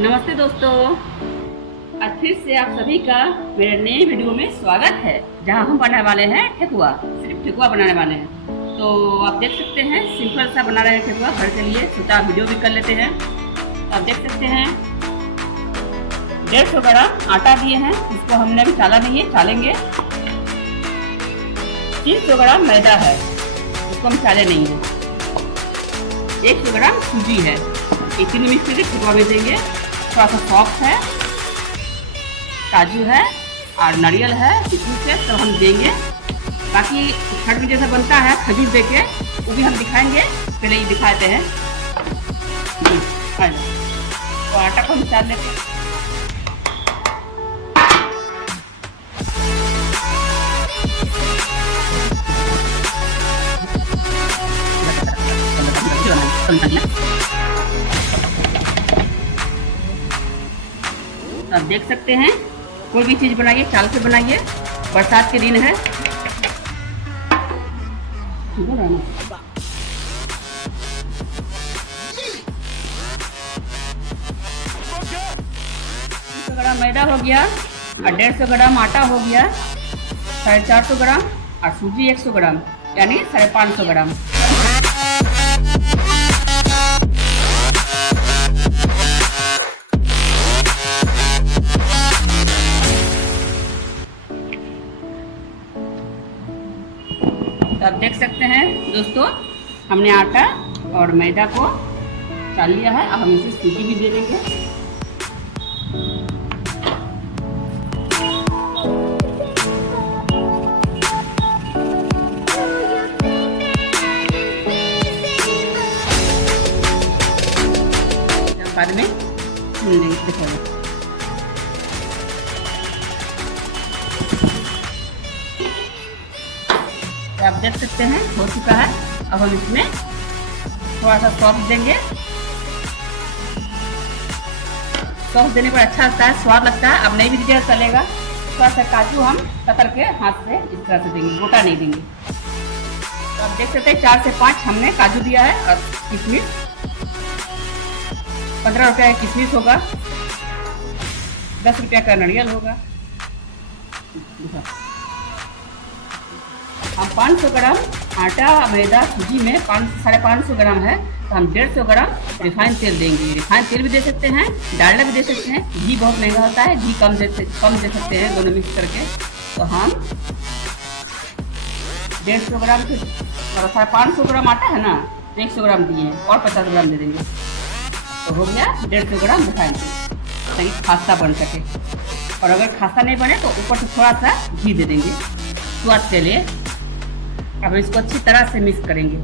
नमस्ते दोस्तों, आज फिर से आप सभी का मेरे नए वीडियो में स्वागत है, जहां हम बनाने वाले हैं ठेकुआ। सिर्फ ठेकुआ बनाने वाले हैं। तो आप देख सकते हैं सिंपल सा बना रहे हैं ठेकुआ घर के लिए। छोटा वीडियो भी कर लेते हैं। तो आप देख सकते हैं 150 ग्राम आटा दिए हैं, इसको हमने अभी चाला नहीं है, चालेंगे। 300 ग्राम मैदा है, इसको हम चाले नहीं है। 100 ग्राम सूजी है, ये तीनों मिक्स करके ठेकुआ में देंगे। थोड़ा सा सॉफ्ट है, काजू है और नारियल है, इसमें से सब हम देंगे। बाकी छठ में जैसा बनता है खजूर दे के, वो भी हम दिखाएंगे। पहले ये दिखाते हैं। तो आटा को हम चाल लेते हैं। आप देख सकते हैं कोई भी चीज बनाइए चाल से बनाइए, बरसात के दिन है। ग्राम मैदा हो गया और 150 ग्राम आटा हो गया, 450 ग्राम और सूजी 100 ग्राम, यानी 550 ग्राम। तो आप देख सकते हैं दोस्तों, हमने आटा और मैदा को चाल लिया है। अब हम इसे सूजी भी दे देंगे। बाद में देखो, आप देख सकते हैं हो चुका है। अब हम इसमें थोड़ा सा सौंफ देंगे। सौंफ देने पर अच्छा लगता है, स्वाद लगता है। अब नहीं भी दीजिएगा चलेगा। थोड़ा सा काजू हम कतर के हाथ से इस तरह से देंगे, गोटा नहीं देंगे। तो आप देख सकते हैं 4 से 5 हमने काजू दिया है और किशमिश 15 रुपया का किशमिश होगा, 10 रुपया का नारियल होगा। हम 500 ग्राम आटा मैदा सूजी में 550 ग्राम है, तो हम 150 ग्राम रिफाइंड तेल देंगे। रिफाइंड तेल भी दे सकते हैं, डालडा भी दे सकते हैं। घी बहुत महंगा होता है, घी कम दे सकते हैं, दोनों मिक्स करके। तो हम 150 ग्राम से 550 ग्राम आटा है ना, तो 100 ग्राम दिए हैं और 50 ग्राम दे देंगे। तो हो गया 150 ग्राम रिफाइंड तेल, ताकि खास्ता बन सके। और अगर खास्ता नहीं बने तो ऊपर से थोड़ा सा घी दे देंगे स्वाद के लिए। अब इसको अच्छी तरह से मिक्स करेंगे।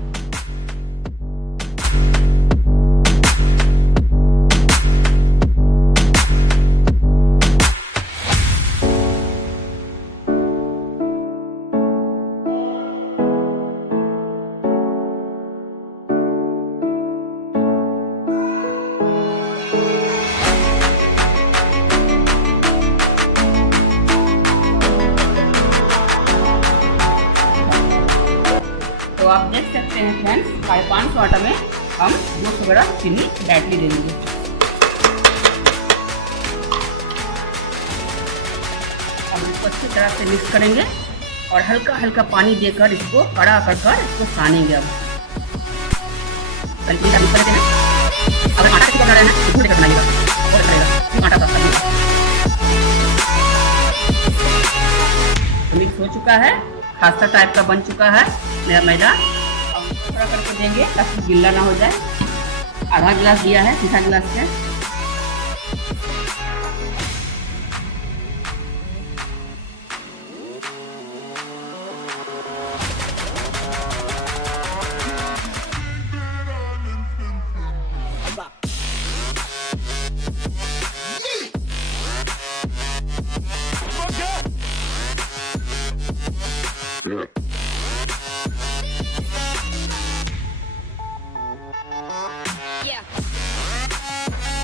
तो आप देख सकते हैं फ्रेंड्स, 550 आटा में हम 200 ग्राम चीनी डायरेक्टली दे देंगे। अब इसको अच्छी तरह से मिक्स करेंगे और हल्का हल्का पानी देकर इसको कड़ा कर इसको सानेंगे। अब अगर आटा की बना रहे हैं तो देकर बनाइएगा, और रहेगा आटा का। तो मिक्स हो चुका है, खास्ता टाइप का बन चुका है मेरा मैदा। अब थोड़ा करके देंगे ताकि गिल्ला ना हो जाए। आधा गिलास दिया है सीधा गिलास से।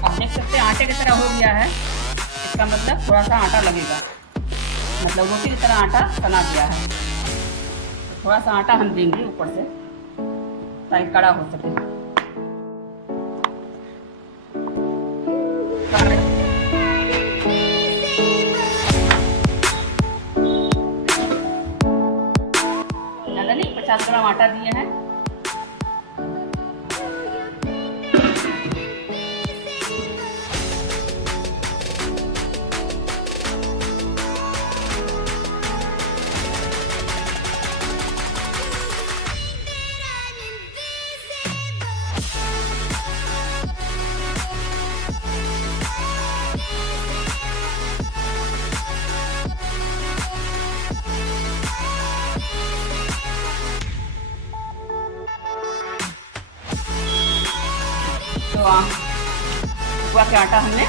आप देख सकते हैं आटे की तरह हो गया है। इसका मतलब थोड़ा सा आटा लगेगा, मतलब रोटी की तरह आटा सना गया है। तो थोड़ा सा आटा हम देंगे ऊपर से ताकि कड़ा हो सके। ज़्यादा नहीं, 50 ग्राम आटा दिए हैं। तो ठेकुआ के आटा हमने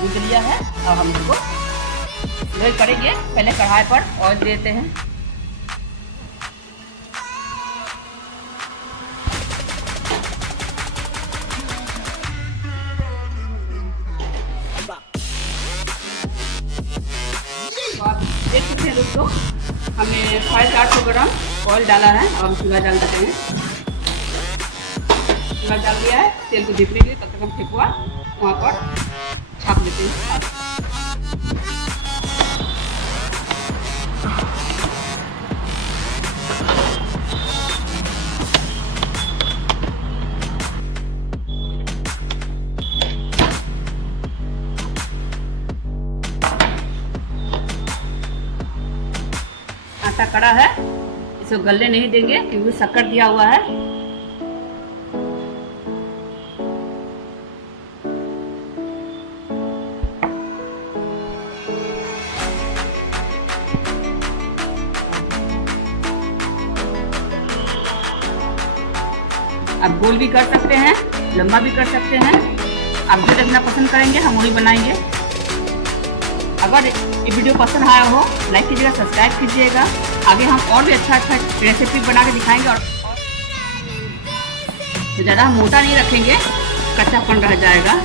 गूंथ लिया है। अब हम इसको लोई करेंगे। पहले कढ़ाई पर ऑयल देते हैं। तो आप देख सकते हैं दोस्तों, हमने 450 ग्राम ऑयल डाला है। अब हम चूल्हा डाल देते हैं। चूल्हा डाल दिया है। तेल को धीपने के लिए तब तक हम ठेकुआ वहाँ पर छाप देते हैं। आटा कड़ा है, इसको गलने नहीं देंगे क्योंकि शक्कर दिया हुआ है। आप गोल भी कर सकते हैं, लंबा भी कर सकते हैं। आप जो देखना पसंद करेंगे हम वही बनाएंगे। अगर ये वीडियो पसंद आया हो लाइक कीजिएगा, सब्सक्राइब कीजिएगा। आगे हम और भी अच्छा रेसिपी बना के दिखाएंगे। और तो ज़्यादा हम मोटा नहीं रखेंगे, कच्चापन रह जाएगा।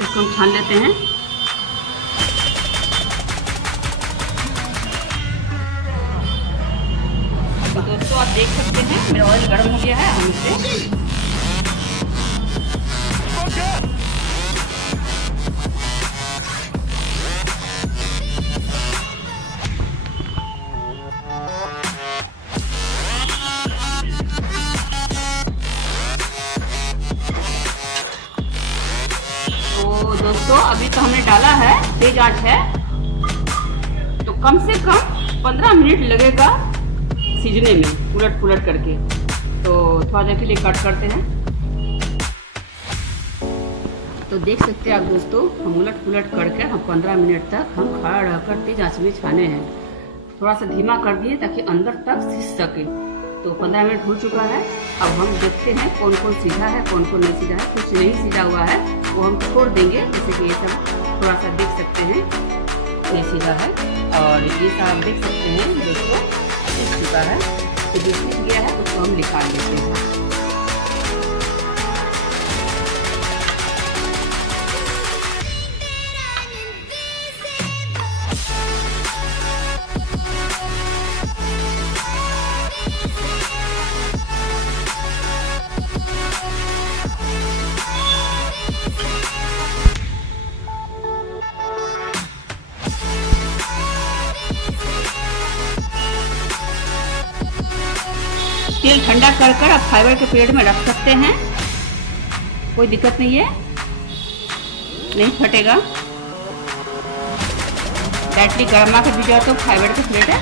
इसको हम छान लेते हैं। तो दोस्तों आप देख सकते हैं मेरा ऑयल गर्म हो गया है। हम इसे दोस्तों अभी तो हमने डाला है, तेज आंच है, तो कम से कम 15 मिनट लगेगा सीजने में, उलट पुलट करके। तो थोड़ा देर के लिए कट करते हैं। तो देख सकते हैं आप दोस्तों, हम उलट पुलट करके हम 15 मिनट तक हम खड़ा रहकर तेज आंच में छाने हैं। थोड़ा सा धीमा कर दिए ताकि अंदर तक सिज सके। तो 15 मिनट हो चुका है। अब हम देखते हैं कौन कौन सीधा है, कौन कौन नहीं सीधा है। कुछ नहीं सीधा हुआ है वो हम छोड़ देंगे, जैसे कि ये सब थोड़ा सा देख सकते हैं नहीं सीधा है, और ये सब आप देख सकते हैं दोस्तों सीज चुका है। तो जो सीज गया है उसको हम निकाल लेते हैं। तेल ठंडा कर कर आप फाइबर के प्लेट में रख सकते हैं, कोई दिक्कत नहीं है, नहीं फटेगा। डायरेक्टली गर्मा के दीजिए तो फाइबर के प्लेट है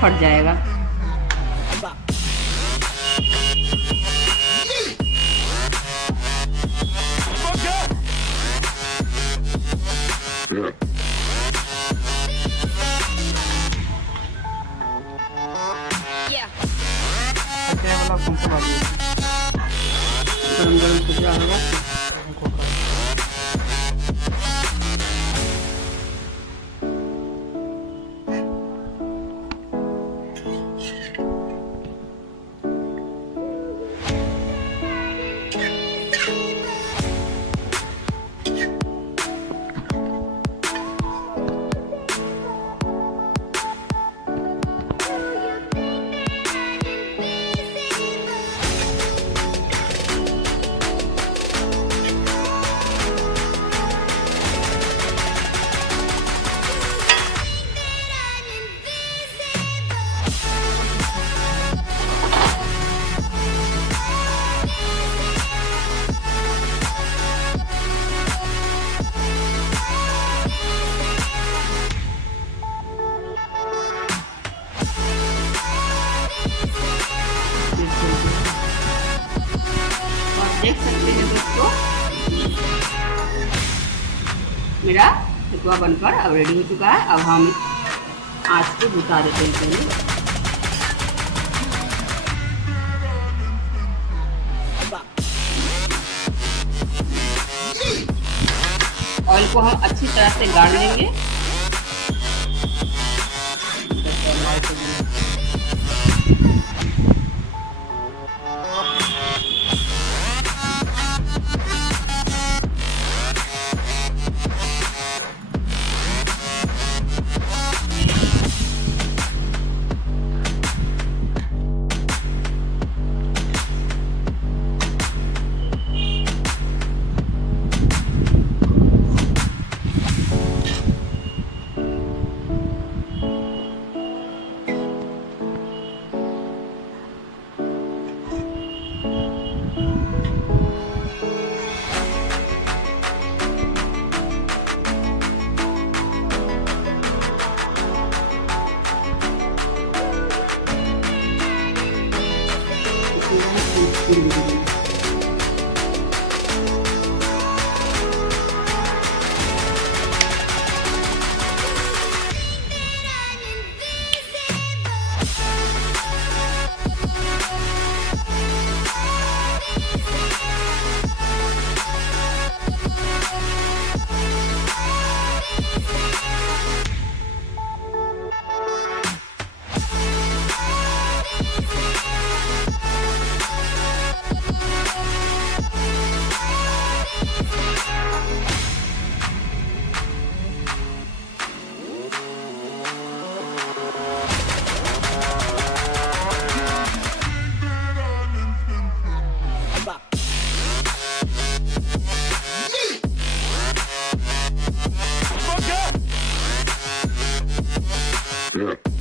फट जाएगा। गरम गरम सुझा होगा। देख सकते हैं दोस्तों, मेरा ठकुआ बनकर अब रेडी हो चुका है। अब हम आँच को बुता देते हैं पहले। ऑयल को हम अच्छी तरह से गाड़ लेंगे। Yeah.